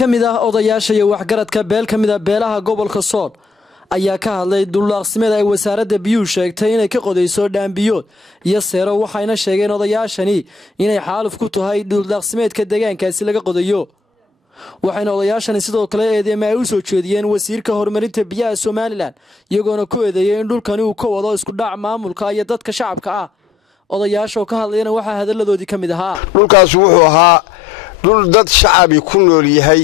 kamid ah odayaasha iyo waxgaradka beel kamid ah beelaha gobolka Sool ayaa ka hadlay dullaaqsimeed ay wasaaradda biyuhu sheegtay inay ka qodayso dhaambiyood iyo seero waxayna sheegeen odayaashani inay xaaluf ku tahay dullaaqsimeedka deegaankaasi laga qodayo waxayna odayaashani sidoo kale eedeema ay u soo jeediyeen wasiirka horumarinta biyaha Soomaaliland iyagoona ku eedeeyay in dhulkani uu ka wado isku dhac maamulka iyo dadka shacabka ah odayaasha ka hadlayna waxa hadaladoodii kamid ahaa dhulkaas wuxuu ahaa dhul dad shacabi ku nool yahay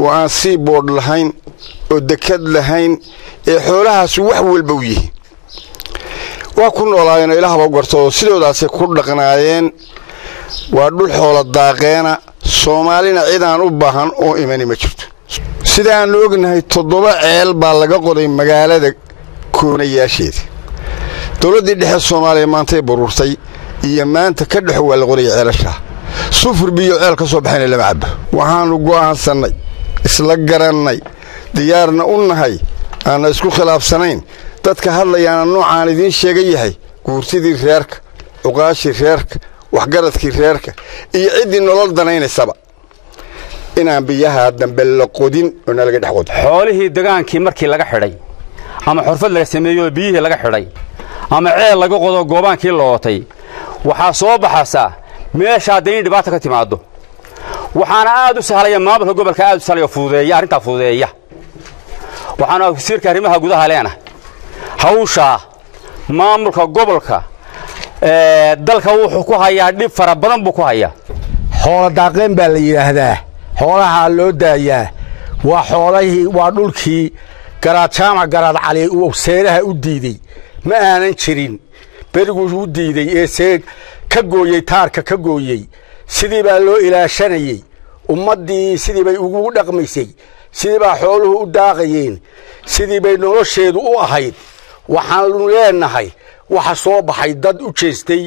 oo aan si bood lahayn oo dekad lahayn ee xoolahaas wax walba u yihiin waa ku noolaayeen ilaahba garto sidoodaas ku dhaqnaayeen waa dhul xoolo daaqeena Soomaalina cidaan u baahan oo imani ma jirto sidaan ognahay 7 ceel baa laga qoday magaalada koonayaasheeda dawladda dhexe Soomaaliya maanta bururtay iyo maanta ka dhex wal qoray ceelasha sufur biyo ceel ka soo baxay lama cabo waxaanu go'aansanay isla garanay diyaarna u nahay aan isku khilaafsanayn dadka hadlayaan noocaan idin sheegay yahay guurtidii reerka uqaashi reerka waxgaradkii reerka iyo cidii nolol danaynaysa inaan biyaha dambe la qodin oo laga dhex qodo xoolihii dagaankii markii laga xidhay ama xurfad laga sameeyo biyihii laga xidhay ama ceel laga qodo goobaankii lootay waxa soo baxaysa meesha deyn dhibaato ka timaado waxaana aad u sahlaya maamulka gobolka aad u sahlayo fuudeeya arinta fuudeeya waxaana wasiirka arrimaha gudaha leena hawsha maamulka gobolka dalka wuxuu ku hayaa dhib fara badan buu ku hayaa xoolo daaqeen baa la yiraahdaa xoolaha loo daayaa waa xoolahii waa dhulkii garaadjaamac garaad cali uu seeraha u diiday ma aanan jirin berigu u diiday ee seeg ka gooyay taarka ka gooyay sidii baa loo ilaashanayay ummadii sidii bay ugu dhaqmaysay sidii baa xooluhu u daaqayeen sidii bay nolosheedu u ahayd waxaan leenahay waxa soo baxay dad u jeestay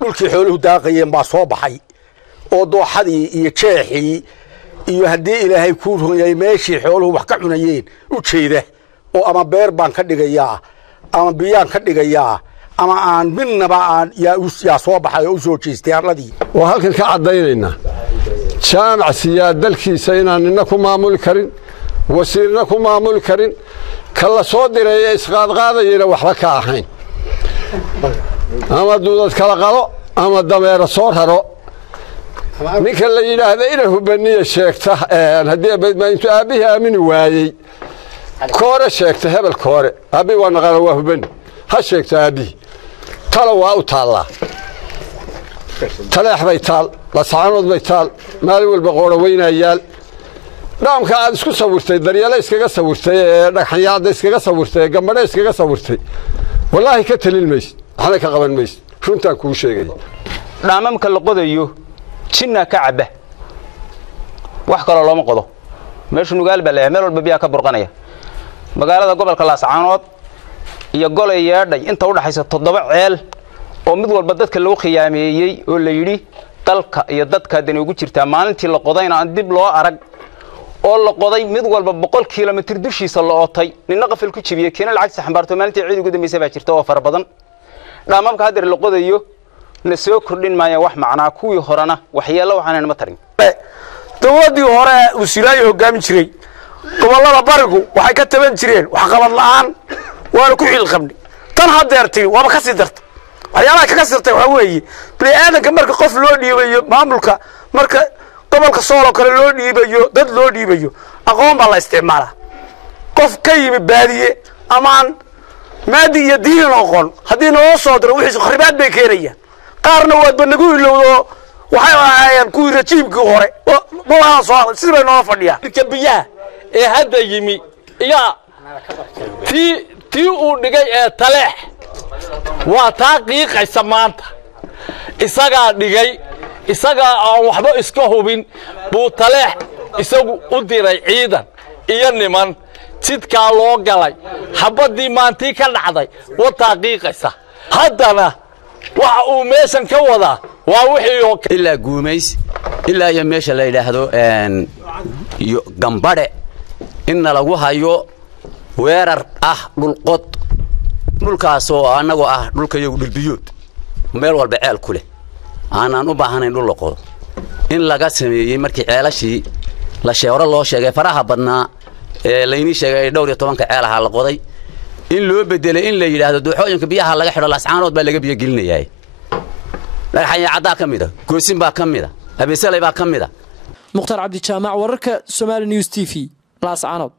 dhulkii xooluhu daaqayeen baa soo baxay oo dooxadii iyo jeexii iyo hadii ilaahay ku ruuyay meeshii xooluhu wax ka cunayeen u jeeda oo ama beer baan ka dhigayaa ama biyaan ka dhigayaa ama aan midnaba aan yaa soo baxay oo soo jeestay arladii oo halkan ka cadaynayna jaamac siyaadalkiisa inaan nina ku maamuli karin wasiirna ku maamuli karin kala soo diray isqaadqaadayna waxba ka ahayn ama duudad kala qalo ama dameero soo raro ninka la yiraahdo inuu baniye sheegta hadii intuu aabihi aamini waayay koore sheegta hebel koore aabi waa naqana waa hubani ha sheegta aabi tala waa u taala talax bay taal la saanood bay taal maalin walba qoora weynayaal dhaamka aad isku sawirtay daryeelo iskaga sawirtay dhagxayaad iskaga sawirtay gambadhe iskaga sawirtay wallahi ka talilmays waxna ka qaban mays runtaan ku sheegay dhaamamka la qodayo jinna ka caba wax kale looma qodo meeshu nugaal baa leeyahay meel walba biya ka burqanaya magaalada gobolka Laascaanood iyo golay yeedhay inta u dhaxaysa 7 ceel oo mid walba dadka loo khiyaameeyay oo la yiri dalka iyo dadka dani ugu jirta maalintii la qodayna aan dib loo arag oo la qoday mid walba 100 kilomitir dushiisa la ootay nina qafil ku jibiyay kina lacag saxambaarto maalintii ciidigu dambeysay baa jirta oo far badan dhaamamka hadir la qodayo la soo kordhin maaya wax macnaa kuwii horena waxyeelo waxaan ma tarin dawladii hore uu silaayo hogaamin jiray gobolada barigu waxay ka taban jireen wax qabad la'aan waa ku xil qabnay tan hadeertii waaba ka sii dartay waxyaalaha ka sirtay waxa weeye bini'aadanka marka qof loo dhiibayo maamulka marka gobolka Sool kale loo dhiibayo dad loo dhiibayo aqoon baa la isticmaalaa qof ka yimi baadiye amaan maadi iyo diin aqoon hadii noo soo diro wixii kharibaad bay keenayaan qaarna waa banagu ilowdo waxay ahaayeen ku rajiimkii hore oo soo sidii noo fadhiya biyaha ee hadda yimi iya tii uu dhigay ee taleex waa taqiiqaysa maanta isaga dhigay isaga aan waxba iska hubin buu taleex isagu u diray ciidan iyo niman jidka loo galay xabadii maantii ka dhacday waa taqiiqaysa haddana waxa uu meeshan ka wada waa wixii ilaa guumays ilaa iyo meesha la yiraahdo gambadhe in lagu hayo weerar dhulqod dhulkaas oo anagu dhulka iyagu dhulbiyood meel walba ceel ku leh aanan u baahanayn dhul la qodo in laga sameeyay markii ceelashii la sheero loo sheegay faraha badnaa ee layni sheegay dhowr iyo 10 ceelaha la qoday in loo bedelay in la yiraahdo dooxooyinka biyaha laga xidho laascaanood baa laga biyo gelinayaa laaxaya cadaa kamida goosin baa kamida abeesalay baa kamida mukhtar cabdi jaamac wararka Somali News TV laascaanood